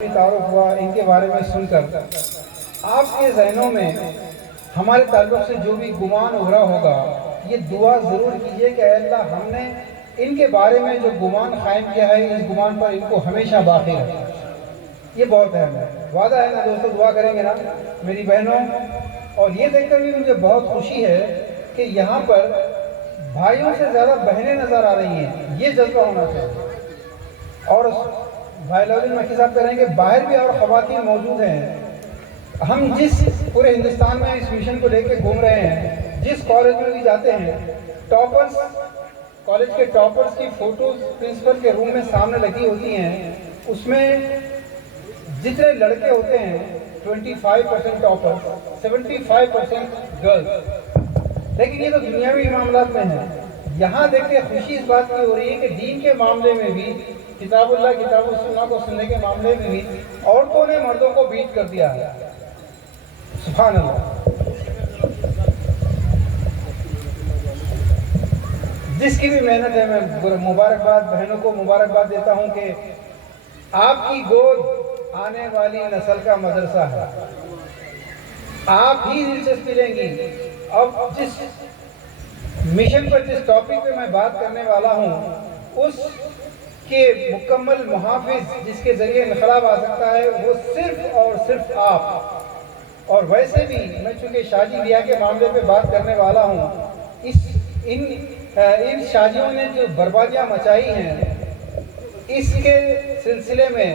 تعارف ہوا ان کے بارے میں سن کر آپ کے ذہنوں میں ہمارے تعلق سے جو بھی گمان ابھرا ہوگا یہ دعا ضرور کیجئے کہ اے اللہ ہم نے ان کے بارے میں جو گمان قائم کیا ہے اس گمان پر ان کو ہمیشہ باقی رکھے. یہ بہت اہم ہے. وعدہ ہے نا دوستو؟ دعا کریں گے نا میری بہنوں؟ اور یہ دیکھ کر بھی مجھے بہت خوشی ہے کہ یہاں پر بھائیوں سے زیادہ بہنیں نظر آ رہی ہیں. یہ جذبہ ہونا چاہیے. اور بھائی لوزن مکی صاحب کہہ رہے ہیں کہ باہر بھی اور خواتین موجود ہیں. ہم جس پورے ہندوستان میں اس مشن کو لے کے گھوم رہے ہیں، جس کالج میں بھی جاتے ہیں، ٹاپرز کالج کے ٹاپرز کی فوٹوز پرنسپل کے روم میں سامنے لگی ہوتی ہیں. اس میں جتنے لڑکے ہوتے ہیں 25% ٹاپر، 75% گرلز. لیکن یہ تو دنیاوی معاملات میں ہے. یہاں دیکھ کے خوشی اس بات کی ہو رہی ہے کہ دین کے معاملے میں بھی، کتاب اللہ کتاب السنہ کو سننے کے معاملے میں بھی عورتوں نے مردوں کو بیٹ کر دیا ہے. سبحان اللہ. جس کی بھی محنت ہے میں مبارکباد بہنوں کو مبارکباد دیتا ہوں کہ آپ کی گود آنے والی نسل کا مدرسہ ہے. آپ ہی دلچسپی لیں گی. اب جس مشن پر جس ٹاپک پہ میں بات کرنے والا ہوں اس کے مکمل محافظ جس کے ذریعے انقلاب آ سکتا ہے وہ صرف اور صرف آپ. اور ویسے بھی میں چونکہ شادی بیاہ کے معاملے پہ بات کرنے والا ہوں، ان شادیوں نے جو بربادیاں مچائی ہیں اس کے سلسلے میں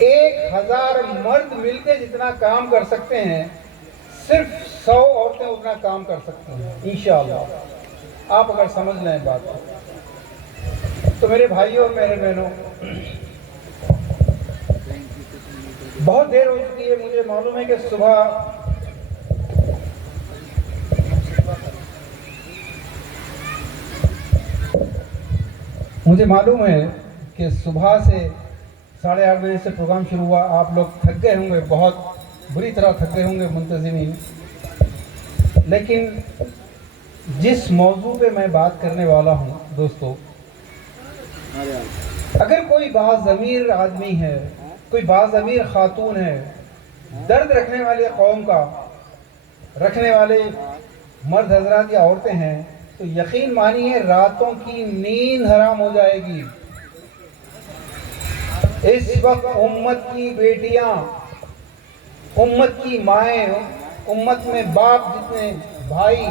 1000 مرد مل کے جتنا کام کر سکتے ہیں صرف 100 عورتیں اتنا کام کر سکتی ہیں انشاءاللہ. آپ اگر سمجھ لیں بات تو میرے بھائیوں اور میرے بہنوں، بہت دیر ہو چکی ہے. مجھے معلوم ہے کہ صبح سے 8:30 بجے سے پروگرام شروع ہوا. آپ لوگ تھک گئے ہوں گے، بہت بری طرح تھک گئے ہوں گے منتظمین. لیکن جس موضوع پہ میں بات کرنے والا ہوں دوستو، اگر کوئی باضمیر آدمی ہے، کوئی باضمیر خاتون ہے، درد رکھنے والے قوم کا رکھنے والے مرد حضرات یا عورتیں ہیں، تو یقین مانیے راتوں کی نیند حرام ہو جائے گی. اس وقت امت کی بیٹیاں، امت کی مائیں، امت میں باپ جتنے بھائی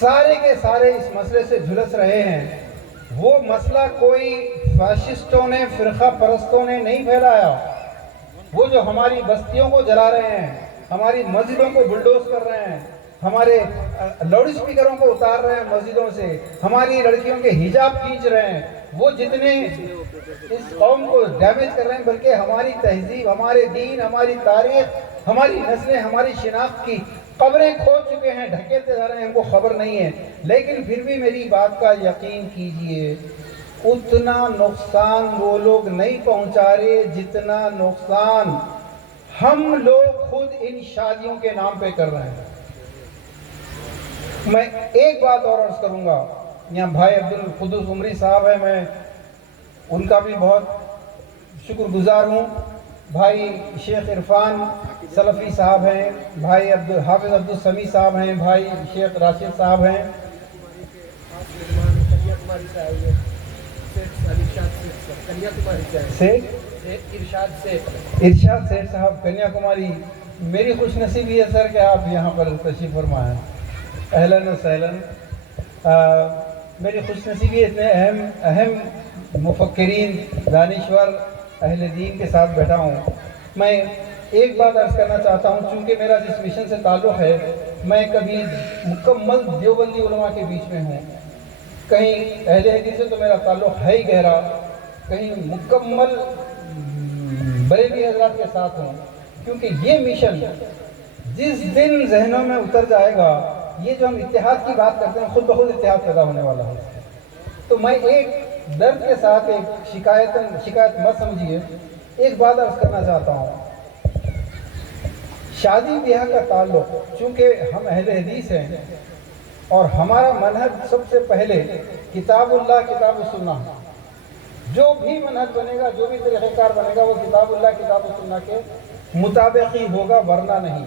سارے کے سارے اس مسئلے سے جھلس رہے ہیں. وہ مسئلہ کوئی فاشسٹوں نے، فرقہ پرستوں نے نہیں پھیلایا. وہ جو ہماری بستیوں کو جلا رہے ہیں، ہماری مسجدوں کو بلڈوز کر رہے ہیں، ہمارے لاؤڈ اسپیکروں کو اتار رہے ہیں مسجدوں سے، ہماری لڑکیوں کے حجاب کھینچ رہے ہیں، وہ جتنے اس قوم کو ڈیمیج کر رہے ہیں، بلکہ ہماری تہذیب، ہمارے دین، ہماری تاریخ، ہماری نسلیں، ہماری شناخت کی قبریں کھود چکے ہیں، ڈھکیلتے جا رہے ہیں. ہم کو خبر نہیں ہے. لیکن پھر بھی میری بات کا یقین کیجئے، اتنا نقصان وہ لوگ نہیں پہنچا رہے جتنا نقصان ہم لوگ خود ان شادیوں کے نام پہ کر رہے ہیں. میں ایک بات اور عرض کروں گا. یہاں بھائی عبدالقدوس عمری صاحب ہیں، میں ان کا بھی بہت شکر گزار ہوں. بھائی شیخ عرفان سلفی صاحب ہیں، بھائی حافظ عبدالسمیع صاحب ہیں، بھائی شیخ راشد صاحب ہیں، ارشاد سیٹھ صاحب کنیا کماری. میری خوش نصیبی ہے سر کہ آپ یہاں پر تشریف فرما ہیں. اہلاً و سہلاً. میری خوش نصیبی اتنے اہم مفکرین، دانشور، اہل دین کے ساتھ بیٹھا ہوں. میں ایک بات عرض کرنا چاہتا ہوں، چونکہ میرا جس مشن سے تعلق ہے، میں کبھی مکمل دیوبندی علماء کے بیچ میں ہوں، کہیں اہل حدیث سے تو میرا تعلق ہے ہی گہرا، کہیں مکمل بریلوی حضرات کے ساتھ ہوں. کیونکہ یہ مشن جس دن ذہنوں میں اتر جائے گا، یہ جو ہم اتحاد کی بات کرتے ہیں، خود بخود اتحاد پیدا ہونے والا ہے. تو میں ایک درد کے ساتھ، ایک شکایت مت سمجھیے، ایک بات عرض کرنا چاہتا ہوں. شادی بیاہ کا تعلق، چونکہ ہم اہل حدیث ہیں اور ہمارا منہج سب سے پہلے کتاب اللہ کتاب السنہ، جو بھی منہج بنے گا، جو بھی طریقہ کار بنے گا، وہ کتاب اللہ کتاب و سنت کے مطابق ہی ہوگا، ورنہ نہیں۔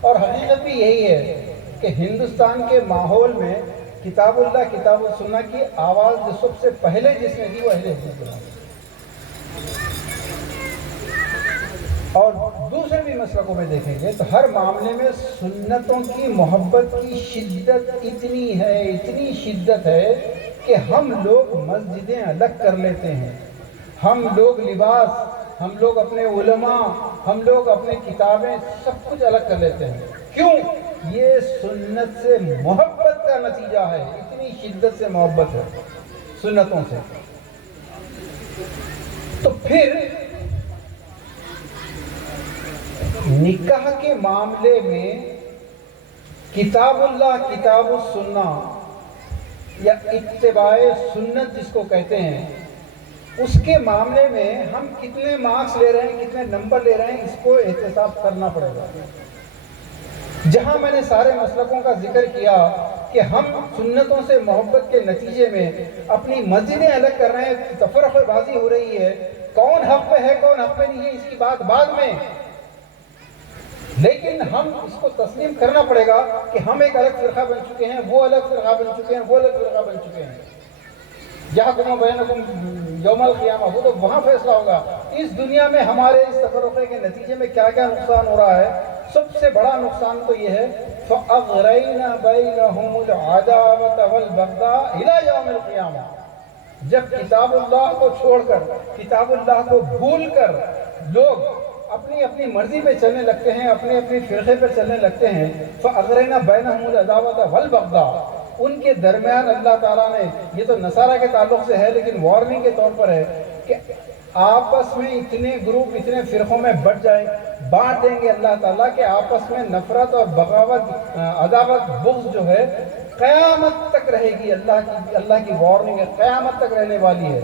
اور حقیقت بھی یہی ہے کہ ہندوستان کے ماحول میں کتاب اللہ کتاب و سنت کی آواز جو سب سے پہلے جس نے دی وہ اہل حدیث بنا۔ اور دوسرے بھی مسلکوں میں دیکھیں گے تو ہر معاملے میں سنتوں کی محبت کی شدت اتنی شدت ہے کہ ہم لوگ مسجدیں الگ کر لیتے ہیں، ہم لوگ لباس، ہم لوگ اپنے علماء، ہم لوگ اپنے کتابیں سب کچھ الگ کر لیتے ہیں۔ کیوں؟ یہ سنت سے محبت کا نتیجہ ہے، اتنی شدت سے محبت ہے سنتوں سے۔ تو پھر نکاح کے معاملے میں کتاب اللہ کتاب السنہ یا اتباع سنت جس کو کہتے ہیں، اس کے معاملے میں ہم کتنے مارکس لے رہے ہیں، کتنے نمبر لے رہے ہیں، اس کو احتساب کرنا پڑے گا۔ جہاں میں نے سارے مسلکوں کا ذکر کیا کہ ہم سنتوں سے محبت کے نتیجے میں اپنی مسجدیں الگ کر رہے ہیں، تفرقہ بازی ہو رہی ہے، کون حق پہ ہے کون حق پہ نہیں ہے اس کی بات بعد میں، لیکن ہم اس کو تسلیم کرنا پڑے گا کہ ہم ایک الگ فرقہ بن چکے ہیں، وہ الگ فرقہ بن چکے ہیں، وہ الگ فرقہ بن چکے ہیں۔ یحکم بینکم یوم القیامہ، وہ تو وہاں فیصلہ ہوگا۔ اس دنیا میں ہمارے اس تفرقے کے نتیجے میں کیا کیا نقصان ہو رہا ہے؟ سب سے بڑا نقصان تو یہ ہے فَأَغْرَيْنَا بَيْنَهُمُ الْعَدَاوَةَ وَالْبَغْضَاءَ إِلَى يَوْمِ الْقِيَامَةِ۔ جب کتاب اللہ کو چھوڑ کر، کتاب اللہ کو بھول کر لوگ اپنی اپنی مرضی پہ چلنے لگتے ہیں، اپنے اپنے فرقے پہ چلنے لگتے ہیں، فَأَغْرَيْنَا بَيْنَهُمُ الْعَدَاوَةَ وَالْبَغْضَاءَ، ان کے درمیان اللہ تعالیٰ نے، یہ تو نصارہ کے تعلق سے ہے لیکن وارننگ کے طور پر ہے کہ آپس میں اتنے گروپ اتنے فرقوں میں بٹ جائیں، بانٹ دیں گے اللہ تعالیٰ کہ آپس میں نفرت اور بغاوت، عداوت، بغض جو ہے قیامت تک رہے گی۔ اللہ کی وارننگ ہے، قیامت تک رہنے والی ہے۔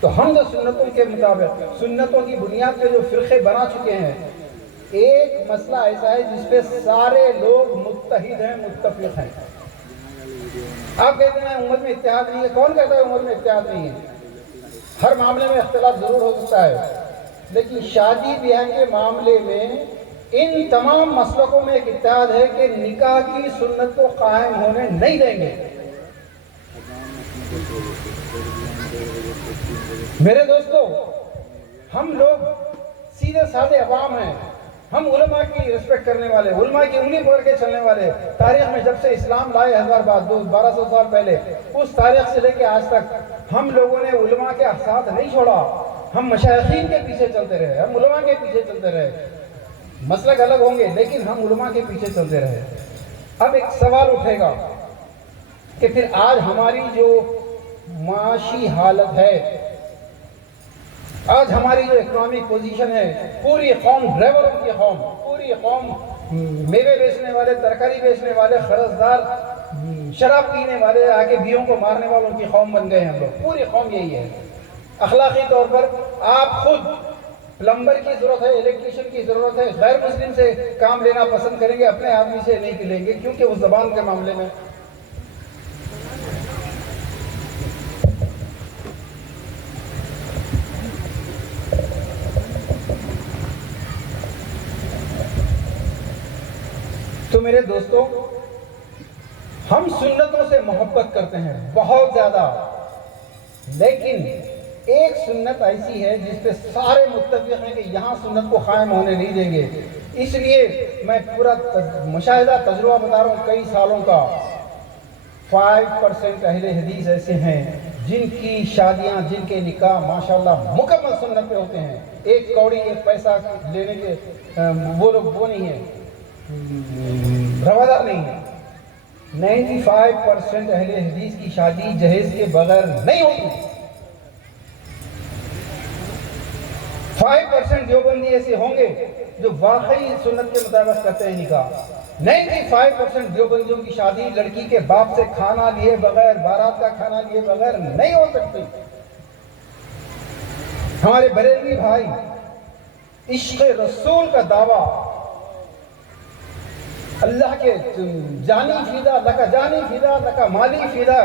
تو ہم جو سنتوں کے مطابق، سنتوں کی بنیاد پہ جو فرقے بنا چکے ہیں، ایک مسئلہ ایسا ہے جس پہ سارے لوگ متحد ہیں، متفق ہیں۔ آپ کہتے ہیں امت میں اتحاد نہیں ہے، کون کہتا ہے امت میں اتحاد نہیں ہے؟ ہر معاملے میں اختلاف ضرور ہو سکتا ہے، لیکن شادی بیاہ کے معاملے میں ان تمام مسلکوں میں ایک اتحاد ہے کہ نکاح کی سنت کو قائم ہونے نہیں دیں گے۔ میرے دوستو، ہم لوگ سیدھے سادے عوام ہیں، ہم علماء کی رسپیکٹ کرنے والے، علماء کی انگلی پکڑ کے چلنے والے۔ تاریخ میں جب سے اسلام لائے 1200 سال پہلے، اس تاریخ سے لے کے آج تک ہم لوگوں نے علماء کے ساتھ نہیں چھوڑا، ہم مشائخین کے پیچھے چلتے رہے، ہم علماء کے پیچھے چلتے رہے۔ مسلک الگ ہوں گے لیکن ہم علماء کے پیچھے چلتے رہے۔ اب ایک سوال اٹھے گا کہ پھر آج ہماری جو معاشی حالت ہے، آج ہماری جو اکنامک پوزیشن ہے، پوری قوم ڈرائیوروں کی قوم، پوری قوم میوے بیچنے والے، ترکاری بیچنے والے، خرچدار، شراب پینے والے، آگے بیوں کو مارنے والوں کی قوم بن گئے ہیں ہم لوگ۔ پوری قوم یہی ہے۔ اخلاقی طور پر آپ خود پلمبر کی ضرورت ہے، الیکٹریشین کی ضرورت ہے، غیر مسلم سے کام لینا پسند کریں گے، اپنے آدمی سے نہیں لیں گے، کیونکہ وہ زبان کے معاملے میں۔ تو میرے دوستوں، ہم سنتوں سے محبت کرتے ہیں بہت زیادہ، لیکن ایک سنت ایسی ہے جس پہ سارے متفق ہیں کہ یہاں سنت کو قائم ہونے نہیں دیں گے۔ اس لیے میں پورا مشاہدہ تجربہ بتا رہا ہوں کئی سالوں کا۔ 5% اہل حدیث ایسے ہیں جن کی شادیاں، جن کے نکاح ماشاءاللہ مکمل سنت پہ ہوتے ہیں، ایک کوڑی ایک پیسہ لینے کے وہ لوگ وہ نہیں ہیں، روادار نہیں ہے۔ 95% اہل حدیث کی شادی جہیز کے بغیر نہیں ہوتی۔ 5% دیوبندی ایسے ہوں گے جو واقعی سنت کے مطابق کرتے ہیں نکاح۔ 95% دیوبندیوں کی شادی لڑکی کے باپ سے کھانا لیے بغیر، بارات کا کھانا لیے بغیر نہیں ہو سکتی۔ ہمارے بریلوی بھائی عشق رسول کا دعویٰ، اللہ کے جانی فیدہ لکا، جانی فیدہ لکا، مالی فیدہ،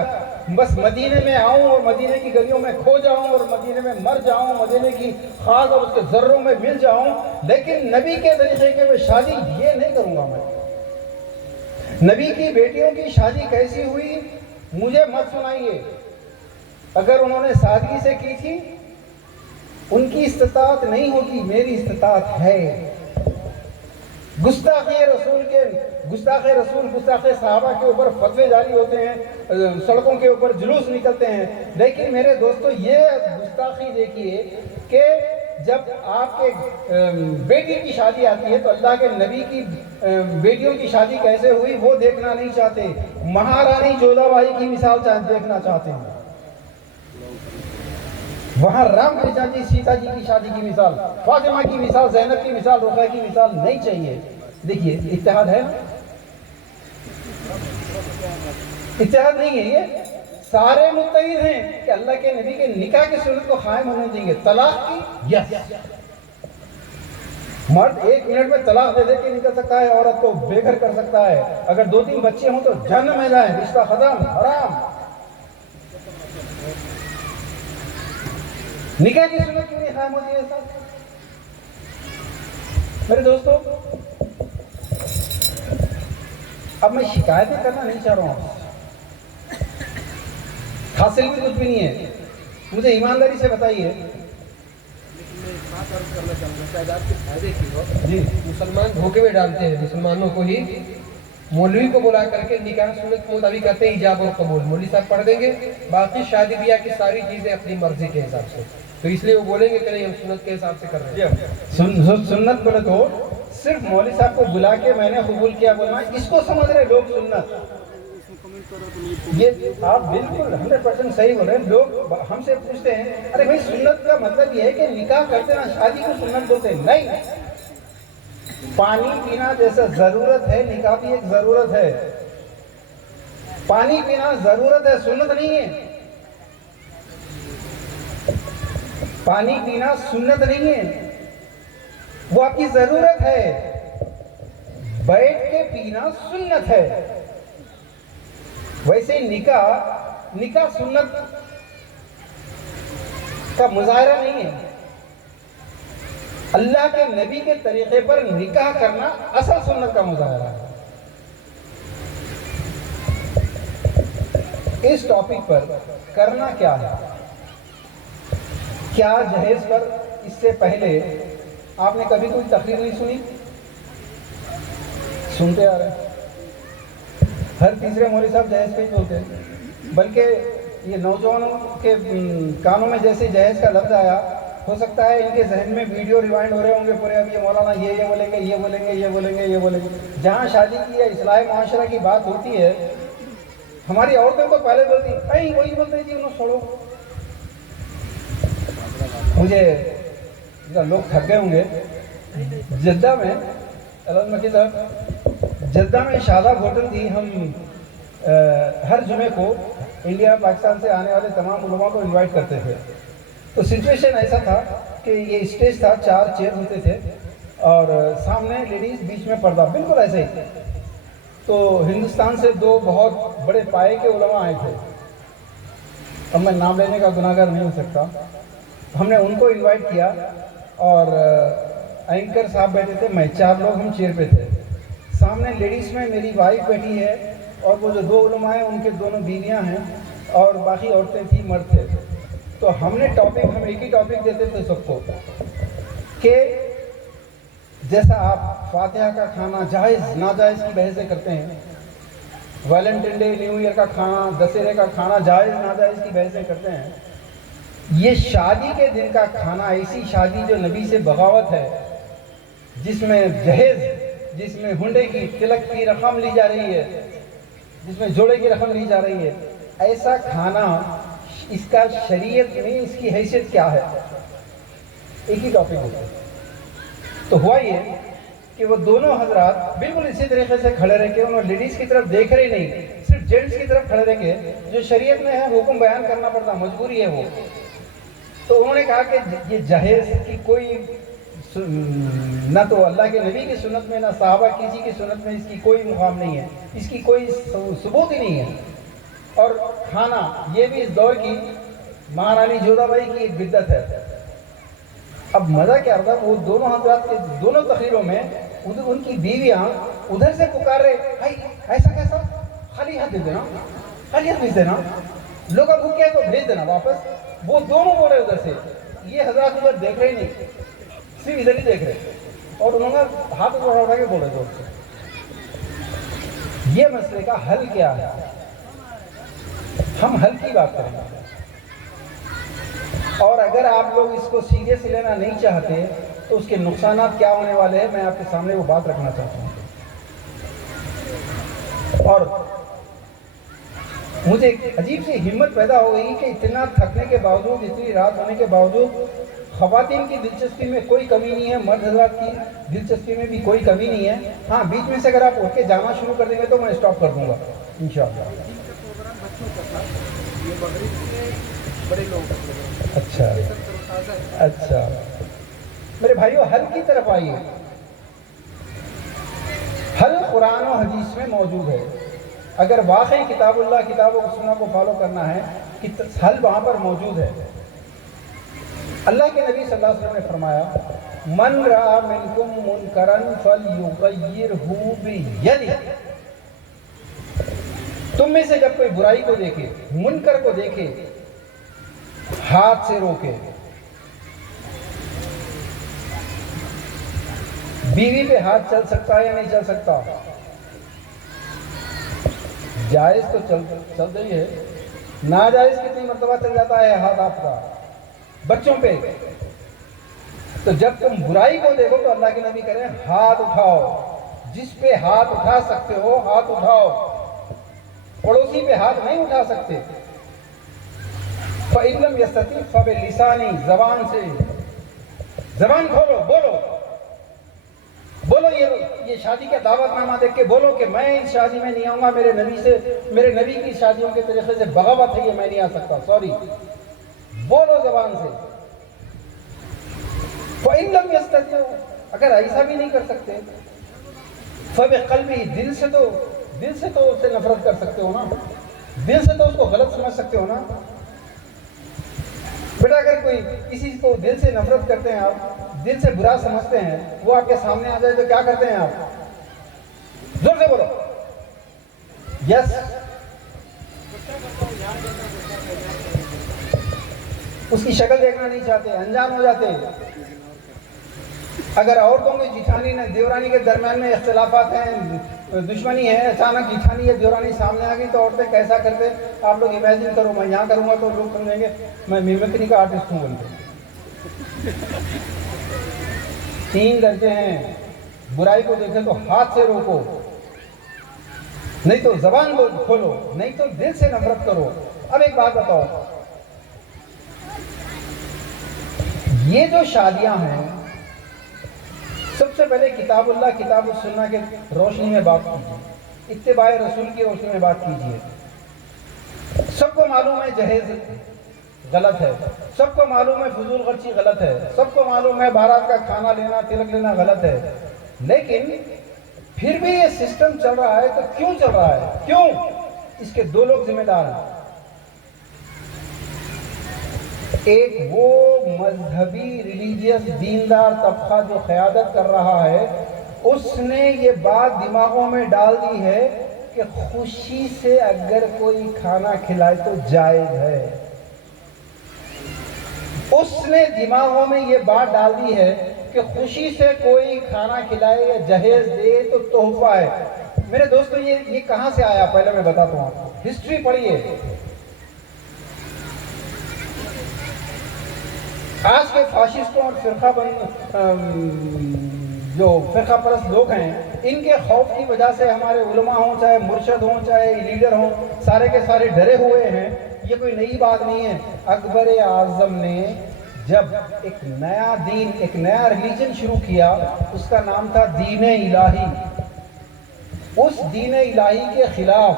بس مدینے میں آؤں اور مدینے کی گلیوں میں کھو جاؤں اور مدینے میں مر جاؤں، مدینے کی خاص اور اس کے ذروں میں مل جاؤں، لیکن نبی کے طریقے کے میں شادی یہ نہیں کروں گا میں۔ نبی کی بیٹیوں کی شادی کیسی ہوئی مجھے مت سنائیے، اگر انہوں نے سادگی سے کی تھی ان کی استطاعت نہیں ہوگی، میری استطاعت ہے۔ گستاخ رسول گستاخ صحابہ کے اوپر فتوے جاری ہوتے ہیں، سڑکوں کے اوپر جلوس نکلتے ہیں، لیکن میرے دوستو یہ گستاخی دیکھیے کہ جب آپ کے بیٹی کی شادی آتی ہے تو اللہ کے نبی کی بیٹیوں کی شادی کیسے ہوئی وہ دیکھنا نہیں چاہتے، مہارانی جودا بائی کی مثال دیکھنا چاہتے ہیں، وہاں رام کرشن جی سیتا جی کی شادی کی مثال، فاطمہ کی مثال، زینب کی مثال، رقیہ کی مثال نہیں چاہیے۔ دیکھیے اتحاد ہے، اتحاد نہیں ہے، یہ سارے متحد ہیں کہ اللہ کے نبی کے نکاح کی سنت کو قائم ہونے دیں گے۔ طلاق کی یس، مرد 1 منٹ میں طلاق دے کے نکل سکتا ہے، عورت کو بے گھر کر سکتا ہے، اگر 2-3 بچے ہوں تو جہنم میں جائیں، رشتہ ختم، حرام۔ نکاح کی سنت کیوں نہیں قائم ہوتی ہے صاحب؟ میرے دوستو اب میں شکایتیں کرنا نہیں چاہ رہا ہوں، حاصل بھی کچھ بھی نہیں ہے، مجھے ایمانداری سے بتائیے۔ لیکن میں ایک بات عرض کرنا چاہوں گا، شاید آپ کے فائدے کی ہو، جی مسلمان دھوکے میں ڈالتے ہیں مسلمانوں کو ہی، مولوی کو بلا کر کے نکاح سنت کو ابھی کرتے ہیں ایجاب اور قبول، مولوی صاحب پڑھ دیں گے، باقی شادی بیاہ کی ساری چیزیں اپنی مرضی کے حساب سے، تو اس لیے وہ بولیں گے کہ نہیں ہم سنت کے حساب سے کر رہے ہیں۔ سنت بولے تو صرف مولوی صاحب کو بلا کے میں نے قبول کیا بولنا، اس کو سمجھ رہے لوگ سنت۔ یہ آپ بالکل 100% صحیح بول رہے ہیں۔ لوگ ہم سے پوچھتے ہیں ارے بھائی سنت کا مطلب یہ ہے کہ نکاح کرتے نا شادی کو سنت بولتے ہیں؟ نہیں، پانی پینا جیسا ضرورت ہے نکاح بھی ایک ضرورت ہے، پانی پینا ضرورت ہے، سنت نہیں ہے۔ پانی پینا سنت نہیں ہے، وہ آپ کی ضرورت ہے، بیٹھ کے پینا سنت ہے۔ ویسے نکاح سنت کا مظاہرہ نہیں ہے، اللہ کے نبی کے طریقے پر نکاح کرنا اصل سنت کا مظاہرہ ہے۔ اس ٹاپک پر کرنا کیا ہے؟ کیا جہیز پر اس سے پہلے آپ نے کبھی کوئی تقریر نہیں سنی؟ سنتے آ رہے ہیں، ہر تیسرے مولوی صاحب جہیز پہ ہی بولتے ہیں، بلکہ یہ نوجوانوں کے کانوں میں جیسے جہیز کا لفظ آیا، ہو سکتا ہے ان کے ذہن میں ویڈیو ریوائنڈ ہو رہے ہوں گے پورے، اب یہ مولانا یہ بولیں گے، یہ بولیں گے، یہ بولیں گے، یہ بولیں گے۔ جہاں شادی کی یا اصلاح معاشرہ کی بات ہوتی ہے، ہماری عورتوں کو پہلے بولتی کہیں وہی بولتے جی انہوں چھوڑو۔ مجھے لوگ تھک گئے ہوں گے، جدہ میں جدہ میں شاداب ہوٹل تھی، ہم ہر جمعے کو انڈیا پاکستان سے آنے والے تمام علماء کو انوائٹ کرتے تھے۔ تو سچویشن ایسا تھا کہ یہ اسٹیج تھا، 4 چیئر ہوتے تھے اور سامنے لیڈیز، بیچ میں پردہ، بالکل ایسے ہی۔ تو ہندوستان سے 2 بہت بڑے پائے کے علماء آئے تھے، اب میں نام لینے کا گناہ گار نہیں ہو سکتا۔ ہم نے ان کو انوائٹ کیا اور اینکر صاحب بیٹھے تھے، میں 4 لوگ ہم چیئر پہ تھے، سامنے لیڈیز میں میری وائف بیٹھی ہے اور وہ جو 2 علماء ہیں ان کے دونوں بیویاں ہیں اور باقی عورتیں تھیں، مرد تھے۔ تو ہم نے ہم ایک ہی ٹاپک دیتے تھے سب کو کہ جیسا آپ فاتحہ کا کھانا جائز ناجائز کی بحثیں کرتے ہیں، ویلنٹائن ڈے، نیو ایئر کا کھانا، دسہرے کا کھانا جائز ناجائز کی بحثیں کرتے ہیں، یہ شادی کے دن کا کھانا، ایسی شادی جو نبی سے بغاوت ہے، جس میں جہیز، جس میں ہنڈے کی تلک کی رقم لی جا رہی ہے، جس میں جوڑے کی رقم لی جا رہی ہے، ایسا کھانا اس کا شریعت میں اس کی حیثیت کیا ہے؟ ایک ہی ٹاپک ہوتا ہے۔ تو ہوا یہ کہ وہ دونوں حضرات بالکل اسی طریقے سے کھڑے رہ کے، انہوں لیڈیز کی طرف دیکھ رہے نہیں، صرف جینٹس کی طرف کھڑے رہ کے، جو شریعت میں ہے حکم بیان کرنا پڑتا، مجبوری ہے وہ۔ تو انہوں نے کہا کہ یہ جہیز کی کوئی نہ تو اللہ کے نبی کی سنت میں، نہ صحابہ کسی کی سنت میں اس کی کوئی مقام نہیں ہے، اس کی کوئی ثبوت ہی نہیں ہے۔ اور کھانا یہ بھی اس دور کی مہارانی جودھا بائی کی ایک بدعت ہے۔ اب مزہ کیا ہوتا، وہ دونوں حضرات کے دونوں تقریروں میں ان کی بیویاں ادھر سے پکار رہے، بھائی ایسا کیسا، خالی ہاتھ دے دینا، خالی ہاتھ بھیج دینا، لوگ اب کیا تو بھیج دینا واپس۔ وہ دونوں بول رہے ادھر سے، یہ حضرات ادھر دیکھ رہے نہیں، صرف ادھر ہی دیکھ رہے، اور انہوں نے ہاتھ اٹھا کے بولے زور سے۔ یہ مسئلے کا حل کیا ہے؟ ہم حل کی بات کریں گے، اور اگر آپ لوگ اس کو سیریس لینا نہیں چاہتے تو اس کے نقصانات کیا ہونے والے ہیں، میں آپ کے سامنے وہ بات رکھنا چاہتا ہوں۔ اور مجھے ایک عجیب سی ہمت پیدا ہو گئی کہ اتنا تھکنے کے باوجود، اتنی رات ہونے کے باوجود خواتین کی دلچسپی میں کوئی کمی نہیں ہے، مرد حضرات کی دلچسپی میں بھی کوئی کمی نہیں ہے۔ ہاں بیچ میں سے اگر آپ اٹھ کے جانا شروع کر دیں گے تو میں اسٹاپ کر دوں گا انشاءاللہ۔ اچھا اچھا میرے بھائیو، حل کی طرف آئیے۔ حل قرآن و حدیث میں موجود ہے۔ اگر واقعی کتاب اللہ، کتاب و سنت کو فالو کرنا ہے، حل وہاں پر موجود ہے۔ اللہ کے نبی صلی اللہ علیہ وسلم نے فرمایا، من رأى منکم منکرا فلیغیرہ بیدہ، تم میں سے جب کوئی برائی کو دیکھے، منکر کو دیکھے، ہاتھ سے روکے۔ بیوی پہ ہاتھ چل سکتا ہے یا نہیں چل سکتا؟ جائز تو چل رہی ہے، ناجائز کتنی مرتبہ چل جاتا ہے ہاتھ آپ کا بچوں پہ۔ تو جب تم برائی کو دیکھو تو اللہ کے نبی کہہ رہے ہیں ہاتھ اٹھاؤ، جس پہ ہاتھ اٹھا سکتے ہو ہاتھ اٹھاؤ، پڑوسی پہ ہاتھ نہیں اٹھا سکتے۔ فَإِن لَّمْ يَسْتَطِعْ فَبِلِسَانِهِ، زبان سے، زبان کھولو، بولو یہ شادی کا دعوت نامہ دیکھ کے بولو کہ میں اس شادی میں نہیں آؤں گا، میرے نبی کی شادیوں کے طریقے سے بغاوت ہے، یہ میں نہیں آ سکتا، سوری، بولو زبان سے۔ فَإِن لَّمْ يَسْتَطِعْ، اگر ایسا بھی نہیں کر سکتے، فَبِقَلْبِهِ، دل سے تو اس سے نفرت کر سکتے ہو نا، دل سے تو اس کو غلط سمجھ سکتے ہو نا۔ بیٹا اگر کوئی کسی کو دل سے نفرت کرتے ہیں، آپ دل سے برا سمجھتے ہیں، وہ آپ کے سامنے آ جائے تو کیا کرتے ہیں آپ؟ زور سے بولو یس۔ اس کی شکل دیکھنا نہیں چاہتے، انجان ہو جاتے۔ اگر عورتوں کی جیٹھانی نے دیورانی کے درمیان میں اختلافات ہیں، دشمنی ہے، اچانک جیٹھانی یا دیورانی سامنے آ گئی تو عورتیں کیسا کرتے؟ آپ لوگ امیجن کرو، میں یہاں کروں گا تو لوگ سمجھیں گے میں میمکری کا آرٹسٹ ہوں بول کے۔ 3 درجے ہیں، برائی کو دیکھے تو ہاتھ سے روکو، نہیں تو زبان کھولو، نہیں تو دل سے نفرت کرو۔ اب ایک بات بتاؤ، یہ جو شادیاں ہیں، سب سے پہلے کتاب اللہ، کتاب السنہ کے روشنی میں بات کیجیے، اتباع رسول کی روشنی میں بات کیجیے۔ سب کو معلوم ہے جہیز غلط ہے، سب کو معلوم ہے فضول خرچی غلط ہے، سب کو معلوم ہے بارات کا کھانا لینا، تلک لینا غلط ہے، لیکن پھر بھی یہ سسٹم چل رہا ہے۔ تو کیوں چل رہا ہے؟ کیوں؟ اس کے 2 لوگ ذمہ دار ہیں۔ ایک وہ مذہبی ریلیجیس دیندار طبقہ جو قیادت کر رہا ہے، اس نے یہ بات دماغوں میں ڈال دی ہے کہ خوشی سے اگر کوئی کھانا کھلائے تو جائز ہے۔ اس نے دماغوں میں یہ بات ڈال دی ہے کہ خوشی سے کوئی کھانا کھلائے یا جہیز دے تو تحفہ ہے۔ میرے دوستو، یہ کہاں سے آیا؟ پہلے میں بتاتا ہوں آپ کو، ہسٹری پڑھیے۔ آج کے فاشسٹوں اور جو فرقہ پرست لوگ ہیں، ان کے خوف کی وجہ سے ہمارے علماء ہوں، چاہے مرشد ہوں، چاہے لیڈر ہوں، سارے کے سارے ڈرے ہوئے ہیں۔ یہ کوئی نئی بات نہیں ہے۔ اکبر اعظم نے جب ایک نیا دین، ایک نیا ریلیجن شروع کیا، اس کا نام تھا دین الہی۔ اس دین الہی کے خلاف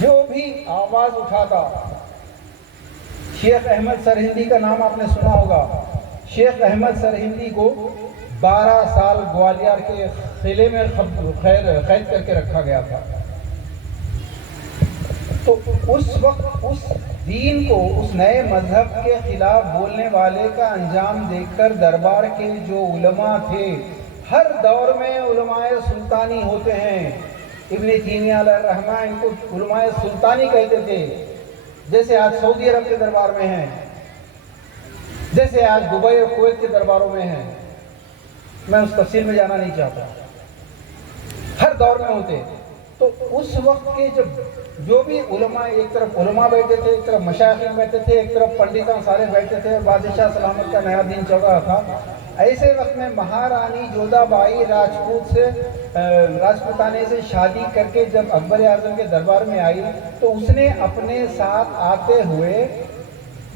جو بھی آواز اٹھاتا، شیخ احمد سرہندی کا نام آپ نے سنا ہوگا۔ شیخ احمد سرہندی کو 12 سال گوالیار کے قلعے میں قید کر کے رکھا گیا تھا۔ تو اس وقت اس دین کو، اس نئے مذہب کے خلاف بولنے والے کا انجام دیکھ کر دربار کے جو علماء تھے، ہر دور میں علماء سلطانی ہوتے ہیں، ابن تیمیہ علیہ الرحمہ ان کو علماء سلطانی کہتے تھے، جیسے آج سعودی عرب کے دربار میں ہیں، جیسے آج دبئی اور کویت کے درباروں میں ہیں۔ میں اس تفصیل میں جانا نہیں چاہتا، ہر دور میں ہوتے۔ تو اس وقت کے جو بھی علماء، ایک طرف علماء بیٹھے تھے، ایک طرف مشائخین بیٹھے تھے، ایک طرف پنڈتان سارے بیٹھے تھے، بادشاہ سلامت کا نیا دین چل رہا تھا۔ ایسے وقت میں مہارانی جودھا بائی راجپوتانے سے شادی کر کے جب اکبر اعظم کے دربار میں آئی تو اس نے اپنے ساتھ آتے ہوئے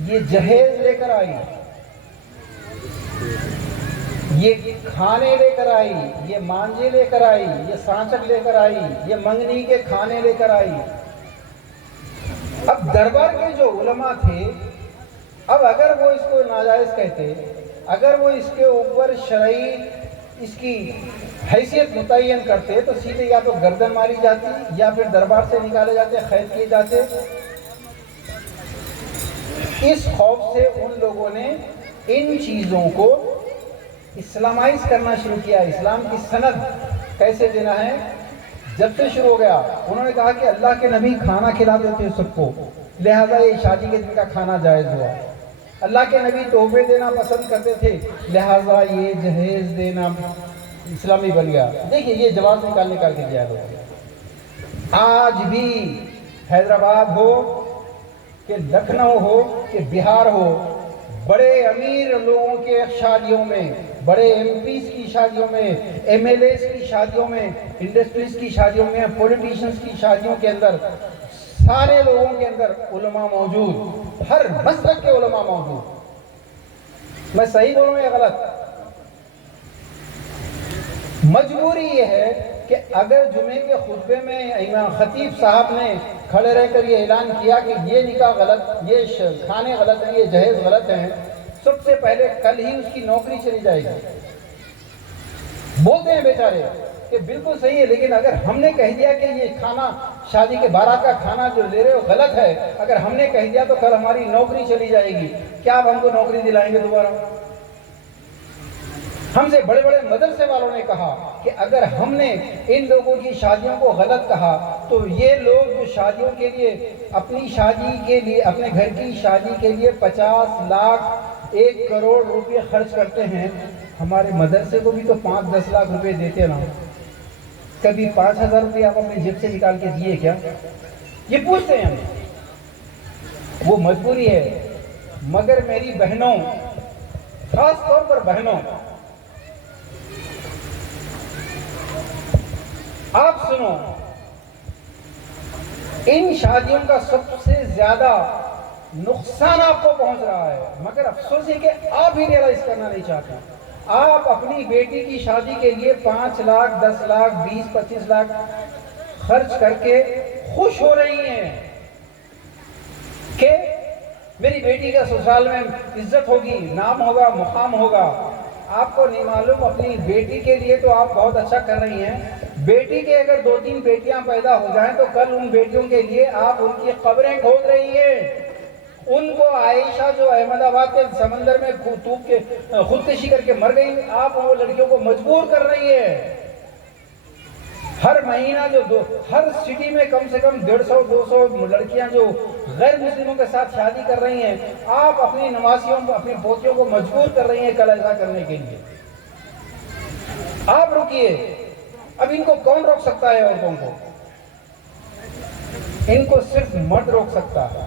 یہ جہیز لے کر آئی، یہ کھانے لے کر آئی، یہ مانجے لے کر آئی، یہ سانچک لے کر آئی، یہ منگنی کے کھانے لے کر آئی۔ اب دربار کے جو علماء تھے، اب اگر وہ اس کو ناجائز کہتے، اگر وہ اس کے اوپر شرعی اس کی حیثیت متعین کرتے تو سیدھے یا تو گردن ماری جاتی یا پھر دربار سے نکالے جاتے، قید کیے جاتے۔ اس خوف سے ان لوگوں نے ان چیزوں کو اسلامائز کرنا شروع کیا۔ اسلام کی سند کیسے دینا ہے جب سے شروع ہو گیا، انہوں نے کہا کہ اللہ کے نبی کھانا کھلاتے تھے سب کو، لہذا یہ شادی کے دن کا کھانا جائز ہوا۔ اللہ کے نبی تحفے دینا پسند کرتے تھے، لہذا یہ جہیز دینا اسلامی بن گیا۔ دیکھیے یہ جواز نکالنے کر کے جائز ہو گیا۔ آج بھی حیدرآباد ہو کہ لکھنؤ ہو کہ بہار ہو، بڑے امیر لوگوں کے شادیوں میں، بڑے ایم پیز کی شادیوں میں، ایم ایل ایز کی شادیوں میں، انڈسٹریز کی شادیوں میں، پولیٹیشنز کی شادیوں کے اندر، سارے لوگوں کے اندر علماء موجود، ہر مسلک کے علماء موجود۔ میں صحیح بولوں یا غلط؟ مجبوری یہ ہے کہ اگر جمعے کے خطبے میں امام خطیب صاحب نے کھڑے رہ کر یہ اعلان کیا کہ یہ نکاح غلط، یہ کھانے غلط ہیں، یہ جہیز غلط ہیں، سب سے پہلے کل ہی اس کی نوکری چلی جائے گی۔ بولتے ہیں بیچارے کہ بالکل صحیح ہے، لیکن اگر ہم نے کہہ دیا کہ یہ کھانا شادی کے بارات کا کھانا جو لے رہے ہو غلط ہے، اگر ہم نے کہہ دیا تو کل ہماری نوکری چلی جائے گی، کیا آپ ہم کو نوکری دلائیں گے دوبارہ؟ ہم سے بڑے بڑے مدرسے والوں نے کہا کہ اگر ہم نے ان لوگوں کی شادیوں کو غلط کہا تو یہ لوگ جو شادیوں کے لیے، اپنی شادی کے لیے، اپنے گھر کی شادی کے لیے 50 لاکھ 1 کروڑ روپے خرچ کرتے ہیں، ہمارے مدرسے کو بھی تو 5-10 لاکھ روپے دیتے نا، کبھی 5,000 روپے آپ اپنے جیب سے نکال کے دیے کیا؟ یہ پوچھتے ہیں ہم۔ وہ مجبوری ہے، مگر میری بہنوں، خاص طور پر بہنوں، آپ سنو، ان شادیوں کا سب سے زیادہ نقصان آپ کو پہنچ رہا ہے، مگر افسوس ہے کہ آپ ہی ریئلائز کرنا نہیں چاہتے۔ آپ اپنی بیٹی کی شادی کے لیے 5 لاکھ 10 لاکھ 20-25 لاکھ خرچ کر کے خوش ہو رہی ہیں کہ میری بیٹی کا سسرال میں عزت ہوگی، نام ہوگا، مقام ہوگا۔ آپ کو نہیں معلوم اپنی بیٹی کے لیے تو آپ بہت اچھا کر رہی ہیں، بیٹی کے اگر 2-3 بیٹیاں پیدا ہو جائیں تو کل ان بیٹیوں کے لیے آپ ان کی قبریں کھود رہی ہیں۔ ان کو عائشہ جو احمد آباد کے سمندر میں خودکشی کر کے مر گئی، آپ وہ لڑکیوں کو مجبور کر رہی ہے۔ ہر مہینہ ہر سٹی میں کم سے کم 150-200 لڑکیاں جو غیر مسلموں کے ساتھ شادی کر رہی ہیں، آپ اپنی نواسیوں کو، اپنی پوتیوں کو مجبور کر رہی ہیں کل ایسا کرنے کے لیے۔ آپ رکیے، اب ان کو کون روک سکتا ہے؟ عورتوں کو، ان کو صرف مرد روک سکتا ہے،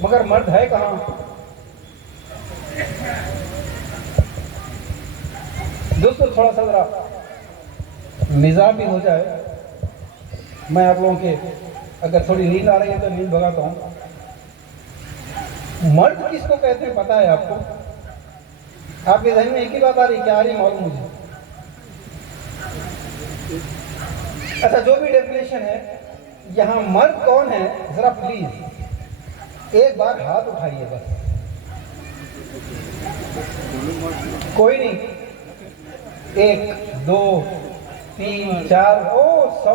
مگر مرد ہے کہاں؟ دوستو تھوڑا سا ذرا مزاح بھی ہو جائے، میں آپ لوگوں کے اگر تھوڑی نیند آ رہی ہے تو نیند بھگاتا ہوں۔ مرد کس کو کہتے ہیں پتا ہے آپ کو؟ آپ کے ذہن میں ایک ہی بات آ رہی، کیا آ رہی معلوم مجھے؟ اچھا جو بھی ڈیفینیشن ہے، یہاں مرد کون ہے ذرا پلیز ایک بار ہاتھ اٹھائیے بس، کوئی نہیں، 1 2 3 4 100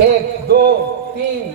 1 2 3,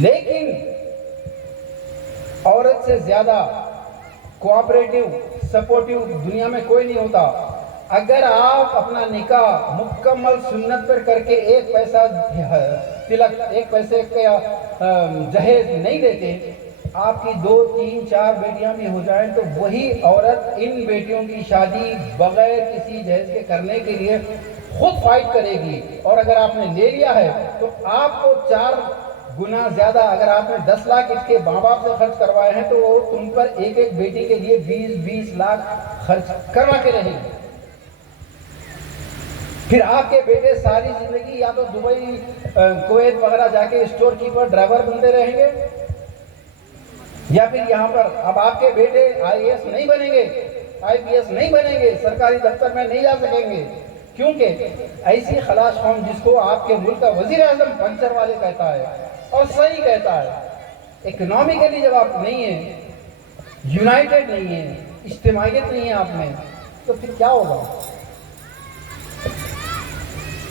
لیکن عورت سے زیادہ کوآپریٹو سپورٹیو دنیا میں کوئی نہیں ہوتا. اگر آپ اپنا نکاح مکمل سنت پر کر کے ایک پیسہ تلک، ایک پیسے کا جہیز نہیں دیتے، آپ کی 2 3 4 بیٹیاں بھی ہو جائیں تو وہی عورت ان بیٹیوں کی شادی بغیر کسی جہیز کے کرنے کے لیے خود فائٹ کرے گی. اور اگر آپ نے لے لیا ہے تو آپ کو 4 گنا زیادہ، اگر آپ نے 10 لاکھ اس کے ماں باپ سے خرچ کروائے ہیں تو وہ تم پر ایک ایک بیٹی کے لیے 20 لاکھ خرچ کروا کے رہے گی. پھر آپ کے بیٹے ساری زندگی یا تو دبئی کویت وغیرہ جا کے اسٹور کیپر ڈرائیور بنتے رہیں گے، یا پھر یہاں پر اب آپ کے بیٹے IAS نہیں بنیں گے، IPS نہیں بنیں گے، سرکاری دفتر میں نہیں جا سکیں گے. کیونکہ ایسی خلاص قوم جس کو آپ کے ملک کا وزیر اعظم پنچر والے کہتا ہے اور صحیح کہتا ہے، اکنامکلی جب آپ نہیں ہیں، یونائٹڈ نہیں ہیں، اجتماعیت نہیں ہے آپ میں، تو پھر کیا ہوگا؟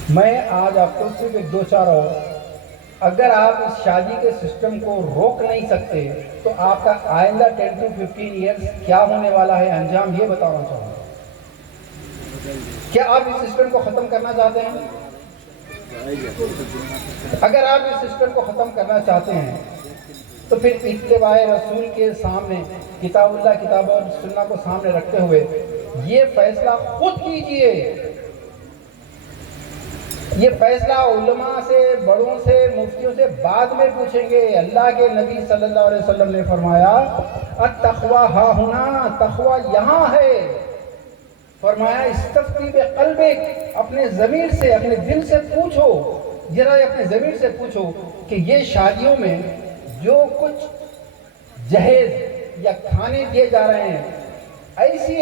میں آج آپ کو صرف 2 4 اور، اگر آپ اس شادی کے سسٹم کو روک نہیں سکتے تو آپ کا آئندہ 10 to 15 ایئرز کیا ہونے والا ہے انجام یہ بتانا چاہوں گا. کیا آپ اس سسٹم کو ختم کرنا چاہتے ہیں؟ اگر آپ اس سسٹم کو ختم کرنا چاہتے ہیں تو پھر اتباع رسول کے سامنے کتاب اللہ کتاب اور سنت کو سامنے رکھتے ہوئے یہ فیصلہ خود کیجئے. یہ فیصلہ علماء سے، بڑوں سے، مفتیوں سے بعد میں پوچھیں گے. اللہ کے نبی صلی اللہ علیہ وسلم نے فرمایا التقوی ہا ہنا، تقوی یہاں ہے. فرمایا استفتی بقلبک، اپنے ضمیر سے، اپنے دل سے پوچھو، ذرا اپنے ضمیر سے پوچھو کہ یہ شادیوں میں جو کچھ جہیز یا کھانے دیے جا رہے ہیں، ایسی